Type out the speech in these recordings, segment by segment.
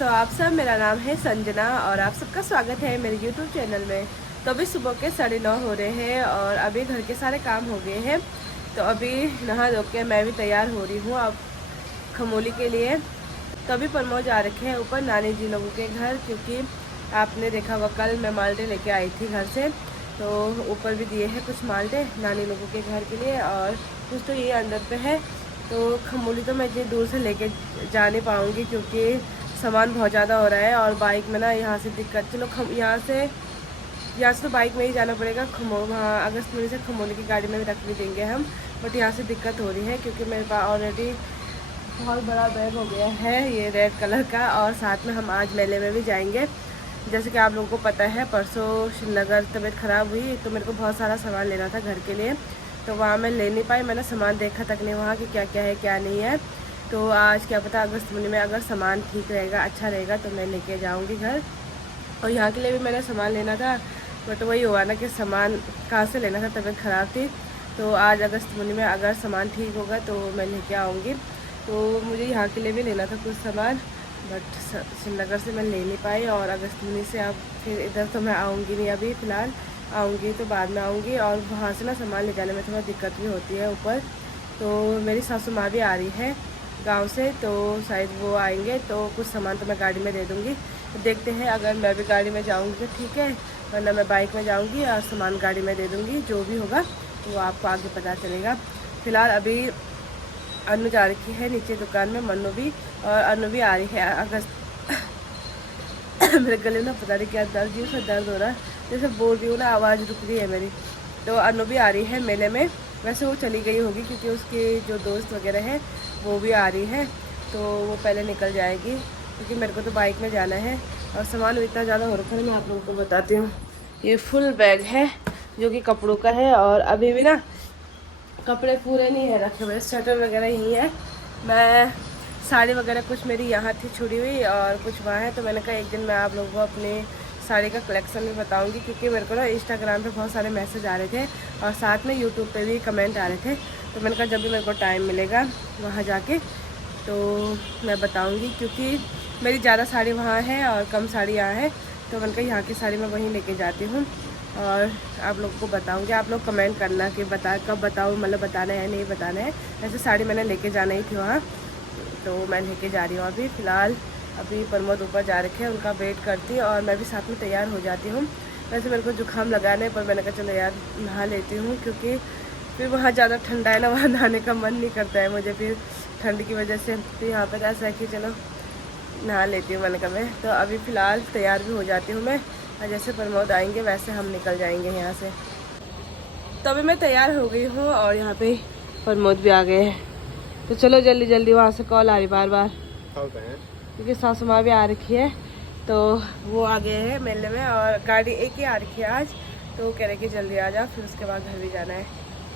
कैसे हो आप सब। मेरा नाम है संजना और आप सबका स्वागत है मेरे यूट्यूब चैनल में। तो अभी सुबह के 9:30 हो रहे हैं और अभी घर के सारे काम हो गए हैं। तो अभी नहा धो के मैं भी तैयार हो रही हूँ अब खमोली के लिए। तो अभी प्रमोद जा रखे हैं ऊपर नानी जी लोगों के घर, क्योंकि आपने देखा हुआ कल मैं माल्टे लेके आई थी घर से। तो ऊपर भी दिए हैं कुछ माल्टे नानी लोगों के घर के लिए और कुछ तो ये अंदर पे है। तो खमोली तो मैं इतनी दूर से लेके जा नहीं पाऊँगी क्योंकि सामान बहुत ज़्यादा हो रहा है और बाइक में ना यहाँ से दिक्कत। चलो यहाँ से तो बाइक में ही जाना पड़ेगा। वहाँ अगस्त से खमोली की गाड़ी में भी रख भी देंगे हम, बट यहाँ से दिक्कत हो रही है क्योंकि मेरे पास ऑलरेडी बहुत बड़ा बैग हो गया है ये रेड कलर का। और साथ में हम आज मेले में भी जाएंगे। जैसे कि आप लोगों को पता है परसों श्रीनगर तबीयत ख़राब हुई तो मेरे को बहुत सारा सामान लेना था घर के लिए, तो वहाँ मैं ले नहीं पाई। मैंने सामान देखा तक नहीं वहाँ कि क्या क्या है क्या नहीं है। तो आज क्या पता अगस्त महीने में अगर सामान ठीक रहेगा अच्छा रहेगा तो मैं लेके जाऊँगी घर। और यहाँ के लिए भी मैंने सामान लेना था, बट वही हुआ ना कि सामान कहाँ से लेना था, तबीयत ख़राब थी। तो आज अगस्त महीने में अगर सामान ठीक होगा तो मैं लेके आऊँगी। तो मुझे यहाँ के लिए भी लेना था कुछ सामान, बट श्रीनगर से मैं ले नहीं पाई। और अगस्त महीने से अब फिर इधर तो मैं आऊँगी नहीं, अभी फ़िलहाल आऊँगी तो बाद में आऊँगी। और वहाँ से ना सामान ले जाने में थोड़ा दिक्कत भी होती है ऊपर। तो मेरी सासू माँ भी आ रही है गांव से, तो शायद वो आएंगे तो कुछ सामान तो मैं गाड़ी में दे दूँगी। तो देखते हैं अगर मैं भी गाड़ी में जाऊँगी तो ठीक है, वरना मैं बाइक में जाऊँगी और सामान गाड़ी में दे दूँगी। जो भी होगा तो वो आपको आगे पता चलेगा। फ़िलहाल अभी अनु जा रखी है नीचे दुकान में, मन्नू भी, और अनु भी आ रही है अगस्त मेरे गले में पता नहीं क्या दर्द ही उसका दर्द हो रहा है, जैसे बोल रही हूँ ना आवाज़ रुक रही है मेरी। तो अनु भी आ रही है मेले में। वैसे वो चली गई होगी क्योंकि उसके जो दोस्त वगैरह हैं वो भी आ रही है, तो वो पहले निकल जाएगी क्योंकि मेरे को तो बाइक में जाना है। और सामान इतना ज़्यादा हो रखा है, मैं आप लोगों को बताती हूँ। ये फुल बैग है जो कि कपड़ों का है और अभी भी ना कपड़े पूरे नहीं है रखे हुए, स्वेटर वगैरह यही है। मैं साड़ी वगैरह कुछ मेरी यहाँ थी छुड़ी हुई और कुछ वहाँ है, तो मैंने कहा एक दिन मैं आप लोगों को अपने साड़ी का कलेक्शन भी बताऊंगी, क्योंकि मेरे को ना इंस्टाग्राम पे बहुत सारे मैसेज आ रहे थे और साथ में यूट्यूब पे भी कमेंट आ रहे थे। तो मैंने कहा जब भी मेरे को टाइम मिलेगा वहाँ जाके तो मैं बताऊँगी, क्योंकि मेरी ज़्यादा साड़ी वहाँ है और कम साड़ी यहाँ है। तो मैंने कहा यहाँ की साड़ी मैं वहीं लेके जाती हूँ और आप लोगों को बताऊंगी। आप लोग कमेंट करना कि कब बताऊँ, मतलब बताना है नहीं बताना है। वैसे साड़ी मैंने लेके जाना ही थी वहाँ, तो मैं लेके जा रही हूँ अभी फ़िलहाल। अभी प्रमोद ऊपर जा रखे हैं, उनका वेट करती और मैं भी साथ में तैयार हो जाती हूँ। वैसे मेरे को जुकाम लगाना है पर मैंने कहा चलो यार नहा लेती हूँ, क्योंकि फिर वहाँ ज़्यादा ठंडा है ना, वहाँ नहाने का मन नहीं करता है मुझे फिर ठंड की वजह से। तो यहाँ पर ऐसा है कि चलो नहा लेती हूँ मैंने कहा मैं। तो अभी फ़िलहाल तैयार भी हो जाती हूँ मैं, और जैसे प्रमोद आएंगे वैसे हम निकल जाएंगे यहाँ से। तो अभी मैं तैयार हो गई हूँ और यहाँ पे प्रमोद भी आ गए हैं। तो चलो जल्दी जल्दी, वहाँ से कॉल आ रही बार बार क्योंकि सासू माँ भी आ रखी है, तो वो आ गए हैं मेले में और गाड़ी एक ही आ रखी है आज। तो वो कह रहे कि जल्दी आ जाओ, फिर उसके बाद घर भी जाना है।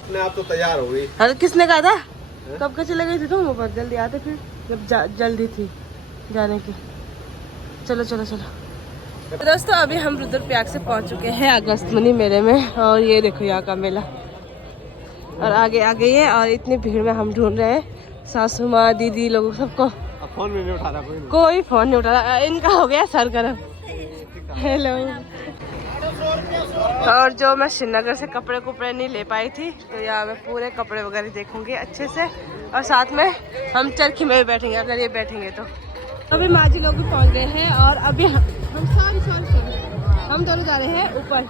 अपने आप तो तैयार हो गई। अरे किसने कहा था? कब के चले गई थी तुम ऊपर? जल्दी आते फिर जब जल्दी थी जाने की। चलो चलो चलो। तो दोस्तों अभी हम रुद्रप्रयाग से पहुंच चुके हैं अगस्त मनी मेले में, और ये देखो यहाँ का मेला और आगे आ गई है। और इतनी भीड़ में हम ढूंढ रहे हैं सासू माँ दीदी लोगों सबको। फोन भी नहीं उठा रहा कोई फोन नहीं उठा रहा, इनका हो गया सरगर्म। हेलो। और जो मैं श्रीनगर से कपड़े कुपड़े नहीं ले पाई थी, तो यहाँ मैं पूरे कपड़े वगैरह देखूंगी अच्छे से। और साथ में हम चरखी में भी बैठेंगे अगर ये बैठेंगे तो। अभी माँ जी लोग भी पहुँच गए हैं और अभी हम हम दोनों जा रहे हैं ऊपर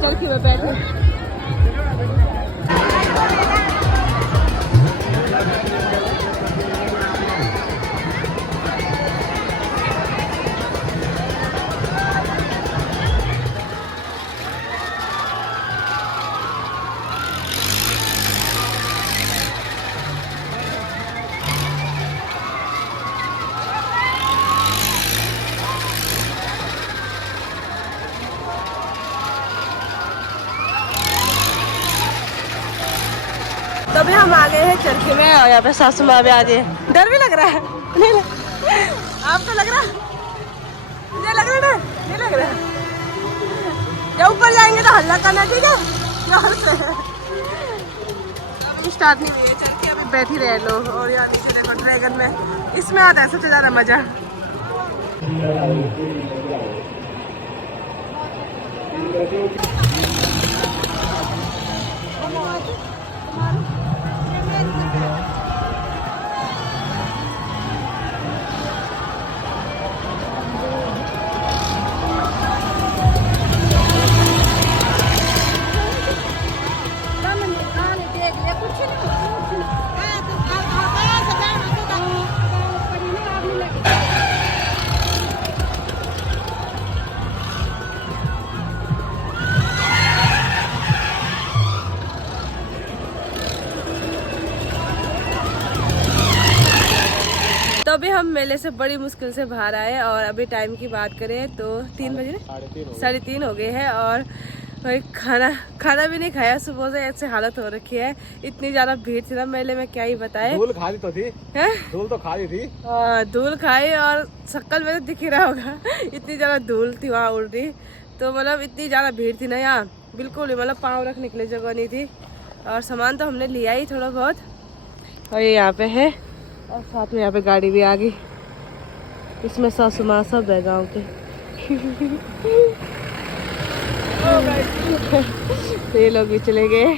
चरखी में बैठे। तो अभी हम आ गए हैं चरखी में और यहाँ पे सासू माँ भी आ गई है। डर भी लग रहा है? नहीं आपको लग रहा? मुझे लग रहा है नहीं लग रहा है। जब ऊपर जाएंगे तो हल्ला करना, ठीक है? अभी स्टार्ट नहीं हुई है चरखी, अभी बैठ ही रहे लोग। और यहाँ नीचे देखो ड्रैगन में इसमें आता है सबसे ज्यादा मजा। तो अभी हम मेले से बड़ी मुश्किल से बाहर आए और अभी टाइम की बात करें तो 3 बजे 3:30 हो गए हैं और भाई खाना भी नहीं खाया। सुबह से ऐसे हालत हो रखी है, इतनी ज्यादा भीड़ थी ना मेले में, क्या ही बताए। धूल खा ली तो थी, धूल तो खा ली थी। धूल खाई और शक्ल में तो दिख ही रहा होगा इतनी ज्यादा धूल थी वहाँ उड़ रही। तो मतलब इतनी ज्यादा भीड़ थी ना यहाँ, बिल्कुल ही मतलब पाँव रखने के लिए जगह नहीं थी। और सामान तो हमने लिया ही थोड़ा बहुत, और ये यहाँ पे है और साथ में यहाँ पे गाड़ी भी आ गई। इसमें सासू माँ सब है गाँव के तो ये लोग भी चले गए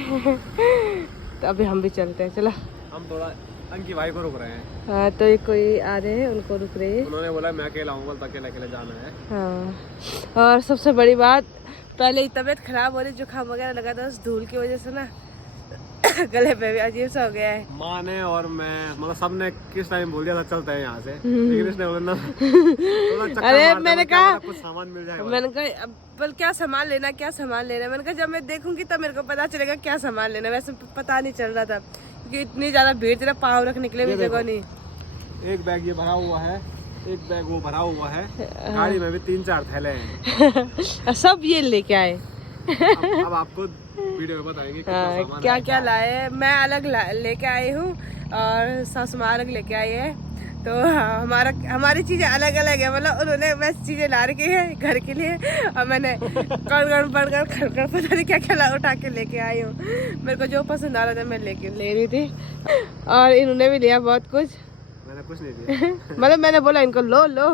तो अभी हम भी चलते हैं। चलो हम थोड़ा अंकी भाई को रुक रहे हैं। हाँ, तो ये कोई आ रहे हैं, उनको रुक रहे हैं। उन्होंने बोला मैं अकेला हूँ, बोलता अकेले अकेले जाना है। हाँ, और सबसे बड़ी बात, पहले ही तबीयत खराब हो रही, जुकाम वगैरह लगा था उस धूल की वजह से ना गले पे भी अजीब सा हो गया है। माँ ने और मैं मतलब सबने किस टाइम बोल दिया था चलते हैं यहाँ से, लेकिन इसने बोला ना अरे मैंने कहा कुछ सामान मिल जाएगा। मैंने कहा अब क्या सामान लेना, क्या सामान लेना। मैंने कहा जब मैं देखूंगी तब मेरे को पता चलेगा क्या सामान लेना। वैसे पता नहीं चल रहा था क्योंकि इतनी ज्यादा भीड़ थी ना, पाँव रखने के लिए भी जगह नहीं। एक बैग ये भरा हुआ है, एक बैग वो भरा हुआ है, गाड़ी में भी 3-4 थैले हैं सब ये लेके आए। अब आपको वीडियो में बताएंगे क्या क्या लाए। मैं अलग लेके आई हूँ और सासू माँ अलग लेके आई है, तो हमारी चीजें अलग अलग है। मतलब उन्होंने बस चीजें ला रखी है घर के लिए और मैंने कड़गड़ पता नहीं क्या क्या उठा के लेके आई हूँ। मेरे को जो पसंद आ रहा था मैं ले रही थी, और इन्होंने भी लिया बहुत कुछ। मैंने कुछ नहीं दिया मतलब मैंने बोला इनको लो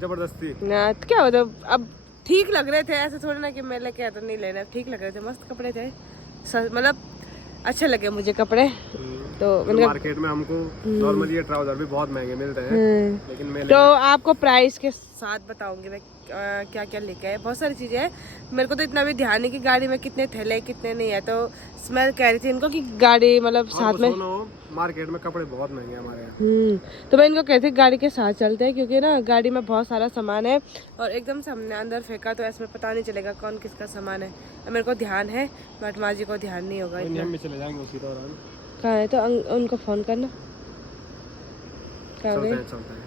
जबरदस्ती ना, तो क्या होता। अब ठीक लग रहे थे, ऐसे थोड़ी ना कि मैं लेके आया तो नहीं लेना। ठीक लग रहे थे, मस्त कपड़े थे, मतलब अच्छे लगे मुझे कपड़े। तो मार्केट में हमको नॉर्मली ये ट्राउजर भी बहुत महंगे मिलते हैं, लेकिन मैं तो आपको प्राइस के साथ बताऊंगी मैं क्या क्या लेके आए। बहुत सारी चीजें हैं, मेरे को तो इतना भी ध्यान नहीं कि गाड़ी में कितने थैले कितने नहीं है। तो मैं कह रही थी इनको कि गाड़ी मतलब साथ में, मार्केट में कपड़े बहुत महंगे हमारे यहाँ। तो मैं इनको कहती गाड़ी के साथ चलते हैं, क्योंकि ना गाड़ी में बहुत सारा सामान है और एकदम से हमने अंदर फेंका तो ऐसे में पता नहीं चलेगा कौन किसका सामान है। मेरे को ध्यान है बट माँ जी को ध्यान नहीं होगा इतना। हम भी चले जाएंगे उसी दौरान। कहाँ है तो उनको फोन करना। कहाँ गए? चलते हैं।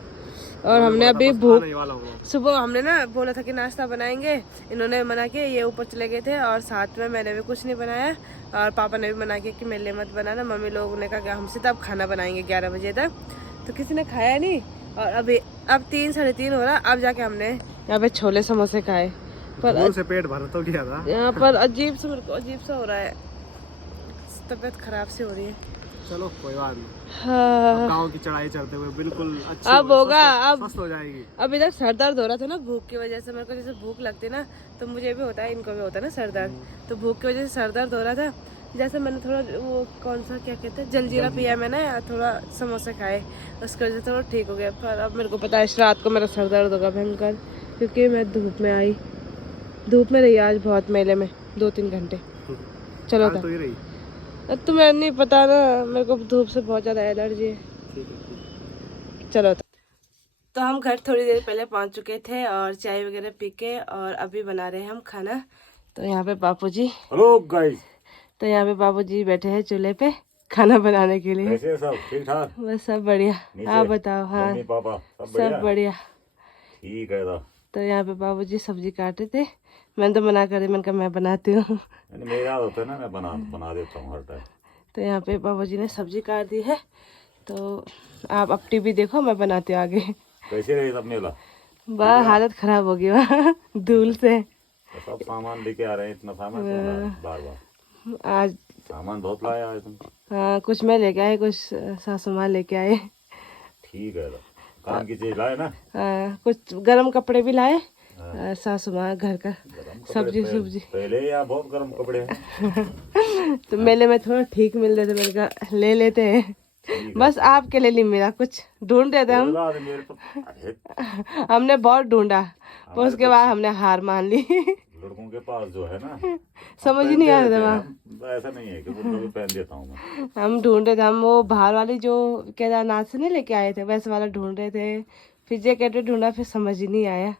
और हमने अभी भूख, वाला सुबह हमने ना बोला था कि नाश्ता बनाएंगे, इन्होंने मना किया, ये ऊपर चले गए थे। और साथ में मैंने भी कुछ नहीं बनाया और पापा ने भी मना किया कि मेरे लिए मत बनाना। मम्मी लोगों ने कहा कि हमसे तब खाना बनाएंगे 11 बजे तक, तो किसी ने खाया नहीं। और अभी अब 3-3:30 हो रहा, अब जाके हमने यहाँ पे छोले समोसे खाए। पर से पेट भर तो गया था यहाँ पर अजीब सा, मेरे को अजीब सा हो रहा है, तबीयत खराब सी हो रही है। चलो कोई बात नहीं, हाँ, गाँव की चढ़ाई चढ़ते हुए बिल्कुल अच्छी अब होगा। अब हो जाएगी। अब इधर सर दर्द हो रहा था ना भूख की वजह से। मेरे को जैसे भूख लगती है ना, तो मुझे भी होता है, इनको भी होता है ना सर दर्द। तो भूख की वजह से सर दर्द हो रहा था। जैसे मैंने थोड़ा वो कौन सा क्या कहते हैं जलजीरा पिया मैंने, थोड़ा समोसे खाए, उसकी वजह से थोड़ा ठीक हो गया। पर अब मेरे को पता है इस रात को मेरा सर दर्द होगा भयंकर, क्योंकि मैं धूप में आई, धूप में रही आज बहुत मेले में 2-3 घंटे। चलो तो ही रही। तुम्हें नहीं पता ना, मेरे को धूप से बहुत ज़्यादा एलर्जी है। चलो तो हम घर थोड़ी देर पहले पहुंच चुके थे और चाय वगैरह पी के, और अभी बना रहे हैं हम खाना। तो यहाँ पे बापूजी, हेलो गाइस, तो यहाँ पे बापूजी बैठे हैं चूल्हे पे खाना बनाने के लिए। कैसे सब ठीक ठाक? बस सब बढ़िया, आप बताओ। हाँ पापा सब बढ़िया। ठीक है। तो यहाँ पे बाबूजी सब्जी काटे थे, मैंने तो मना कर दी, मैंने कहा मैं बनाती हूँ। मेरा होता है ना, मैं बना देता हूँ हर टाइम। तो यहाँ पे बाबूजी ने सब्जी काट दी है, तो आप अब टीवी देखो, मैं बनाती हूँ आगे। कैसे रही सब मेला? वाह हालत खराब हो गई वहाँ धूल से। तो सब सामान लेके आ रहे हैं, इतना सामान बार बार आज सामान बहुत लाया है तुम। हाँ कुछ मैं लेके आए, कुछ सासू माँ लेके आए। ठीक है। काम की चीज लाए ना। कुछ गर्म कपड़े भी लाए। सासू माँ घर का सब्जी सब्जी पहले यहाँ बहुत गर्म कपड़े हैं। तो मेले में थोड़ा ठीक मिल रहे थे, मैंने कहा ले लेते हैं। बस आपके लिए नहीं मिला, कुछ ढूंढ रहे थे हम। मेरे तो हमने बहुत ढूंढा, पर उसके बाद हमने हार मान ली। लड़कों के पास जो है ना समझ ही नहीं आ रहा था वहाँ। ऐसा नहीं है कि वो कभी पहन देता हूँ मैं। हम ढूंढ रहे थे, हम वो बाहर वाली जो केदारनाथ से नहीं लेके आए थे वैसे वाला ढूंढ रहे थे। फिर जैकेट ढूंढा, फिर समझ ही नहीं आया।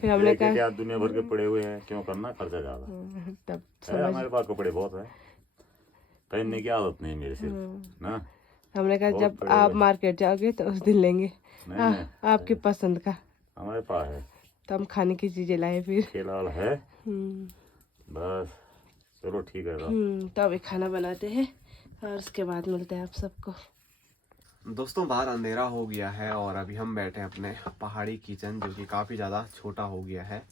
फिर हमने कहा क्या दुनिया भर के पड़े हुए हैं, क्यों करना खर्चा ज्यादा। तब है हमारे पास कपड़े बहुत है, पहनने की आदत नहीं मेरी सिर्फ ना। हमने कहा जब आप मार्केट जाओगे तो उस दिन लेंगे आपकी पसंद का। हमारे पास है तो हम खाने की चीजें लाए फिर। फिलहाल है बस। चलो ठीक है। तो अभी खाना बनाते हैं और उसके बाद मिलते हैं आप सबको। दोस्तों बाहर अंधेरा हो गया है और अभी हम बैठे हैं अपने पहाड़ी किचन, जो कि काफ़ी ज़्यादा छोटा हो गया है।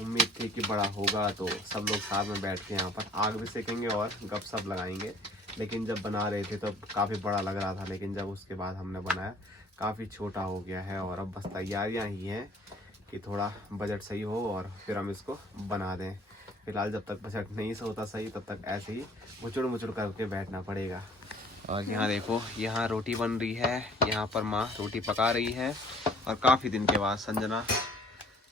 उम्मीद थी कि बड़ा होगा तो सब लोग साथ में बैठ के यहाँ पर आग भी सेकेंगे और गपशप लगाएंगे, लेकिन जब बना रहे थे तो काफ़ी बड़ा लग रहा था, लेकिन जब उसके बाद हमने बनाया काफ़ी छोटा हो गया है। और अब बस तैयारियाँ ही हैं कि थोड़ा बजट सही हो और फिर हम इसको बना दें। फिलहाल जब तक बजट नहीं से होता सही तब तक ऐसे ही मुचुड़ मुचुड़ करके बैठना पड़ेगा। और यहाँ देखो, यहाँ रोटी बन रही है, यहाँ पर माँ रोटी पका रही है और काफ़ी दिन के बाद संजना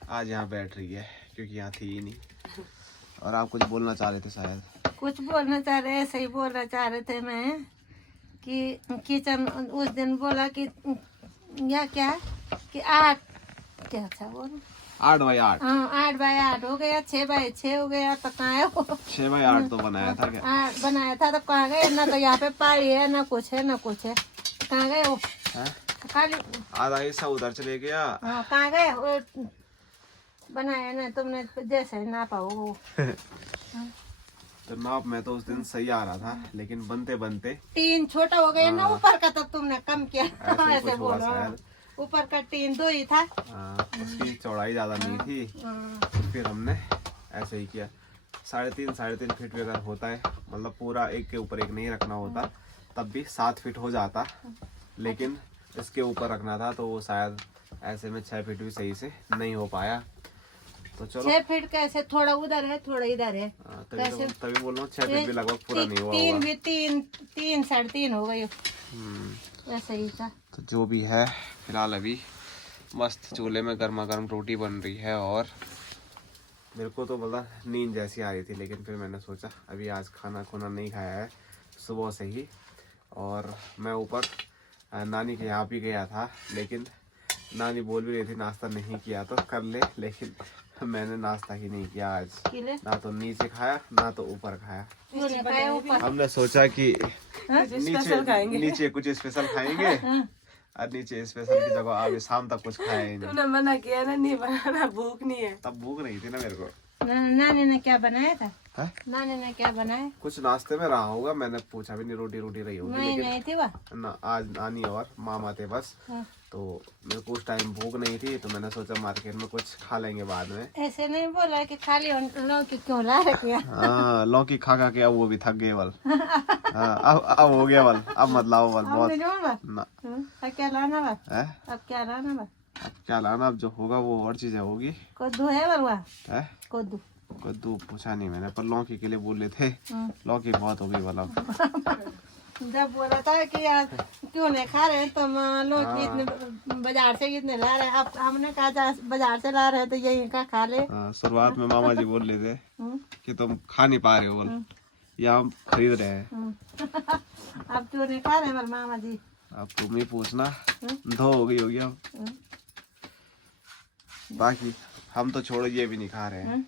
आज यहाँ बैठ रही है क्योंकि यहाँ थी ही नहीं। और आप कुछ बोलना चाह रहे थे शायद? कुछ बोलना चाह रहे, ऐसे ही बोलना चाह रहे थे मैं कि किचन उस दिन बोला कि या क्या कि 8 क्या था बोल 8x8। हाँ 8x8 हो गया, 6x6 हो गया, तो कहाँ है वो? 6x8 तो बनाया था क्या? 8 बनाया था तो कहाँ गए? ना तो यहाँ पे पाई है, ना कुछ है, ना कुछ है। कहाँ गए वो? खाली आधा हिस्सा उधर चले गया। हाँ कहाँ गए वो? बनाया ना तुमने जैसे नापा वो। तो नाप में तो उस दिन सही आ रहा था, लेकिन बनते बनते 3 छोटा हो गया ना ऊपर का, तो तुमने कम किया। ऐसे ही ऐसे कुछ हुआ बोलो, शायद। ऊपर का 3 2 ही था। उसकी चौड़ाई ज़्यादा नहीं थी, फिर हमने ऐसे ही किया। 3.5 फीट भी अगर होता है, मतलब पूरा एक के ऊपर एक नहीं रखना होता, तब भी 7 फीट हो जाता, लेकिन इसके ऊपर रखना था तो वो शायद ऐसे में 6 फीट भी सही से नहीं हो पाया। तो चलो 6 फीट कैसे, थोड़ा उधर है थोड़ा इधर है, तभी बोल रहा हूँ 6 फीट भी लगभग पूरा नहीं हुआ। 3 भी 3 3.5 हो गई ऐसे ही था। तो जो भी है, फिलहाल अभी मस्त चूल्हे में गर्मा गर्म रोटी बन रही है और मेरे को तो मतलब नींद जैसी आ रही थी, लेकिन फिर मैंने सोचा अभी आज खाना खुना नहीं खाया है सुबह से ही। और मैं ऊपर नानी के यहाँ भी गया था, लेकिन नानी बोल भी रही थी नाश्ता नहीं किया तो कर ले, लेकिन मैंने नाश्ता ही नहीं किया आज। ना तो नीचे खाया ना तो ऊपर खाया। हमने सोचा कि नीचे कुछ स्पेशल खाएंगे और नीचे स्पेशल की जगह आगे शाम तक कुछ खाया ही नहीं। तूने मना किया ना, नहीं बनाना, भूख नहीं है। तब भूख नहीं थी ना मेरे को। नानी ने क्या बनाया था? है? नानी ने क्या बनाया? कुछ नाश्ते में रहा होगा, मैंने पूछा भी नहीं। रोटी रही होगी, लेकिन नहीं थी वह ना, आज नानी और मामा थे बस। तो मेरे को उस टाइम भूख नहीं थी, तो मैंने सोचा मार्केट में कुछ खा लेंगे बाद में। ऐसे नहीं बोला कि खाली लौकी क्यों ला रखी है? हाँ लौकी खा के अब वो भी थक गए बल। अब हो गया बल, अब मत लाओ बल बहुत ना। अब क्या लाना बा? अब क्या लाना बा? अब क्या लाना, अब जो होगा वो और चीजें होगी। कद्दू है बलवा? है कद्दू पूछा नहीं मैंने, पर लौकी के लिए बोले थे। लौकी बहुत हो गई वाला। जब बोला था कि यार क्यों नहीं खा रहे तो लौकी इतने बाजार से इतने ला रहे हैं, अब हमने कहा बाजार से ला रहे हैं तो यही का खा ले। शुरुआत में मामा जी बोल रहे थे कि तुम खा नहीं पा रहे हो बोल, या हम खरीद रहे हैं। अब क्यों नहीं खा रहे मामा जी? अब तुम ही पूछना, दो हो गई होगी अब। बाकी हम तो छोड़ो, ये भी नहीं खा रहे हैं।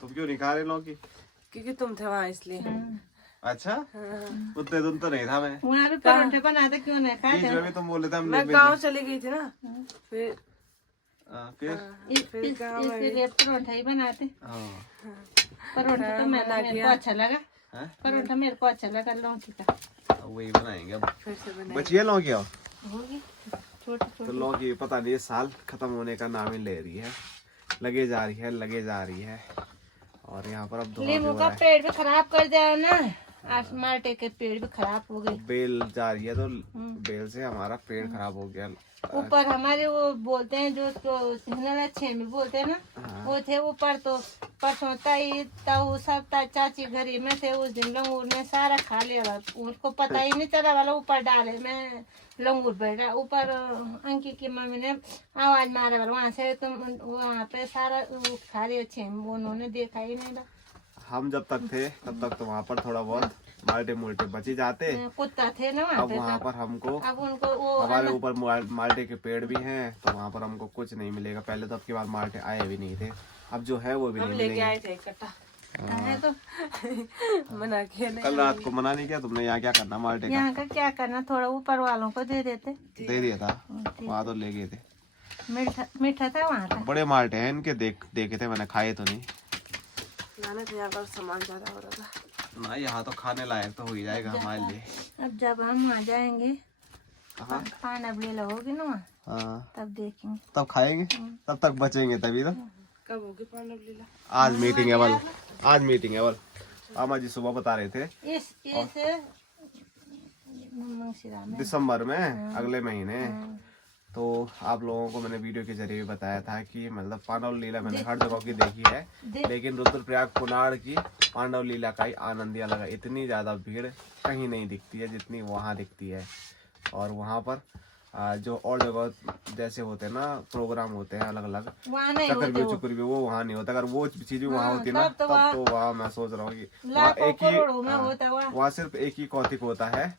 तुम क्यों नहीं खा रहे लौकी? क्योंकि तुम थे वहाँ इसलिए। अच्छा उतने दिन तो नहीं था मैं वहाँ भी पराठे बनाए थे, क्यों नहीं खाए थे? भी तुम बोले थे मैं गांव चली गई थी ना, फिर इसलिए पराठा ही बनाते। पराठा तो मेरे को अच्छा लगा, पराठा मेरे को अच्छा लगा लौकी का। वही बनाएंगे अब। बचिए लौकी अब होगी छोटी। तो लौकी पता नहीं इस साल खत्म होने का नाम ही ले रही है, लगे जा रही है। और यहाँ पर अब नींबू का पेड़ भी खराब कर दिया ना। आज माल्टे के पेड़ भी खराब हो गए। बेल जा रही है तो बेल से हमारा पेड़ खराब हो गया। ऊपर हमारे वो बोलते हैं जो छेमी बोलते हैं ना, वो थे ऊपर। तो परसों ताई ताऊ सब चाची घरी में थे, उस दिन लंगूर ने सारा खा लिया। उसको पता ही नहीं चला वाला ऊपर डाले में लंगूर बैठा ऊपर। अंकी की मम्मी ने आवाज मारे वाला वहां से, तुम वहां पे सारा खा लिया छेमी, उन्होंने देखा ही नहीं। हम जब तक थे तब तक तो वहाँ पर थोड़ा बहुत माल्टे मुल्टे बची जाते। कुत्ता थे ना वहाँ अब पे, वहाँ पर हमको अब उनको वो हमारे ऊपर माल्टे के पेड़ भी हैं, तो वहाँ पर हमको कुछ नहीं मिलेगा। पहले तो अब की बार माल्टे आए भी नहीं थे, अब जो है वो भी नहीं लेके मिलेंगे। आए थे इकट्ठा, है तो मना किया नहीं। कल रात को मना नहीं किया तुमने? यहाँ क्या करना माल्टे का? यहाँ का क्या करना, थोड़ा ऊपर वालों को दे देते। दे दिया था, वहाँ तो ले गए थे। मीठा मीठा था वहाँ का। बड़े माल्टे हैं इनके, देखे थे मैंने, खाए तो नहीं। लाने थे यहाँ पर सामान ज्यादा हो रहा था ना, यहाँ तो खाने लायक तो हो ही जाएगा हमारे लिए। अब जब हम आ जाएंगे कहाँ? पानी होगी ना वहाँ, हाँ, तब देखेंगे, तब खाएंगे, तब तक बचेंगे तभी तो। कब होगी पांडव लीला? आज मीटिंग है बल, आज मीटिंग है बल। मामा जी सुबह बता रहे थे इस मंगशिरा में। दिसंबर में, अगले महीने। तो आप लोगों को मैंने वीडियो के जरिए भी बताया था कि मतलब पांडव लीला मैंने हर जगह की देखी है, लेकिन रुद्रप्रयाग कुनाड़ की पांडव लीला का ही आनंद ही अलग है। इतनी ज्यादा भीड़ कहीं नहीं दिखती है जितनी वहाँ दिखती है। और वहाँ पर जो और जगह जैसे होते हैं ना, प्रोग्राम होते हैं अलग अलग, वहाँ नहीं चक्कर होते भी वो वहाँ नहीं होता। अगर वो चीज भी वहाँ होती ना, तब तो वहाँ मैं सोच रहा हूँ कि वहाँ लाखों एक ही करोड़ों में होता हुआ। वहाँ सिर्फ एक ही कौतिक होता है,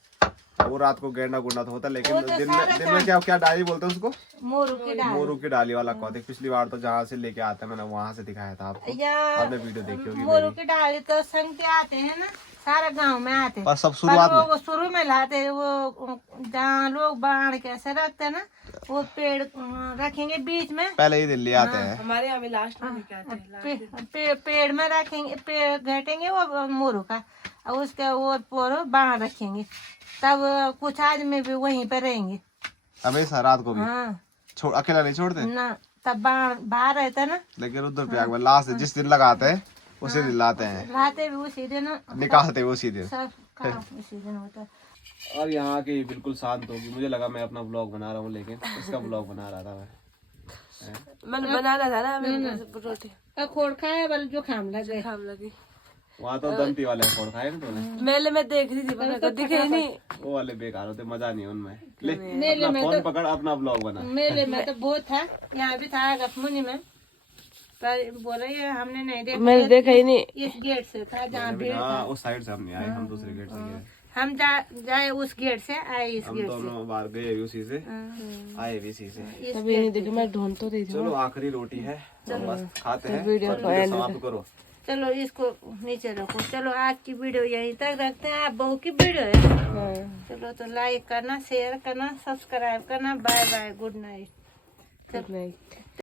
वो रात को गेंडा गुंडा तो होता है, लेकिन वो तो दिन में क्या क्या डाली बोलते हैं उसको, मोरू की डाल। मोरू की डाली वाला कौतिक। पिछली बार तो जहाँ से लेके आते हैं, मैंने वहाँ से दिखाया था आपको, या आपने वीडियो देखी होगी मोरू मेरी। की डाली तो संगते आते हैं ना, सारे गांव में आते हैं। पर सब शुरुआत में वो शुरू में लाते, वो जहाँ लोग बाढ़ कैसे रखते हैं ना, वो पेड़ रखेंगे बीच में, पहले ही दिल्ली आते हैं। हमारे यहाँ भी लास्ट में लेके आते हैं। पेड़ में रखेंगे, पेड़ घटेंगे वो मोरू का, और उसके वो पोरो बाढ़ रखेंगे, तब कुछ आदमी भी वहीं पे रहेंगे हमेशा रात को भी हाँ अकेला नहीं छोड़ते ना, तब बाहर रहता ना, लेकिन रुद्रप्रयाग में लास्ट जिस दिन लगाते हैं उसी दिन लाते हैं, लाते भी उसी दिन, निकालते भी उसी दिन, सब काम उसी दिन होता है। और यहाँ की बिल्कुल शांत होगी। मुझे लगा मैं अपना ब्लॉग बना रहा हूँ, लेकिन इसका ब्लॉग बना रहा था मैं। मैंने बनाना था ना अभी रोटी, खोड़ खाया बल जो खाम लगे, खाम लगी। वहाँ तो दंती वाले फोन खाए ना तूने? मेले में देख रही थी, मेरे को दिखे ही नहीं। वो वाले बेकार होते, मजा नहीं उनमें। ले अपना फोन पकड़, अपना ब्लॉग बना। मेले में तो बहुत था, यहाँ भी था गपमुनी में, पर बोले ये हमने नहीं देखा, मैंने देखा ही नहीं। इस गेट से था जहाँ भीड़ था। हाँ, उस साइड से हम नहीं आए, हम दूसरे गेट से गए। हम जाए उस गेट से, आए इस हम गेट दोनों बाहर गए भी उसी से, आए भी इसी से। से। तभी नहीं देखी, मैं ढूंढ तो रही थी। चलो आखिरी रोटी है, तो बस खाते हैं, वीडियो और को वीडियो end समाप्त करो। चलो इसको नीचे रखो। चलो आज की वीडियो यहीं तक रखते हैं, आप बहू की वीडियो है। चलो तो लाइक करना, शेयर करना, सब्सक्राइब करना। Bye bye, good night. Good night.